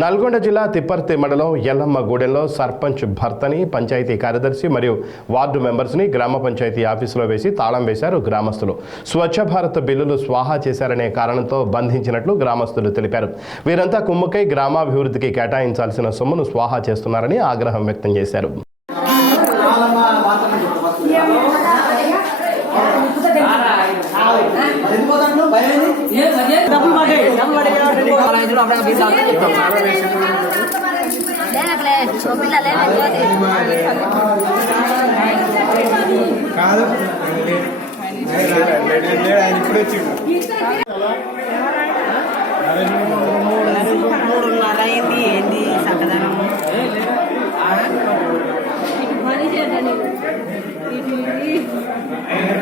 నల్గొండ జిల్లా తిప్పర్తి మండలం ఎల్లమ్మ గూడెంలో సర్పంచ్ భర్తని పంచాయతీ కార్యదర్శి మరియు వార్డు మెంబర్స్ని గ్రామ పంచాయతీ ఆఫీసులో వేసి తాళం వేశారు గ్రామస్తులు. స్వచ్ఛ భారత్ బిల్లులు స్వాహా చేశారనే కారణంతో బంధించినట్లు గ్రామస్తులు తెలిపారు. వీరంతా కుమ్ముకై గ్రామాభివృద్ధికి కేటాయించాల్సిన సొమ్మును స్వాహా చేస్తున్నారని ఆగ్రహం వ్యక్తం చేశారు. పిల్ల లేనట్లేదు కాదు. ఆయన ఇప్పుడు వచ్చిండు మూడున్నర అయింది ఏంది చక్కదనం ఎవరు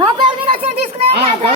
మొబైల్ మీద వచ్చి తీసుకునే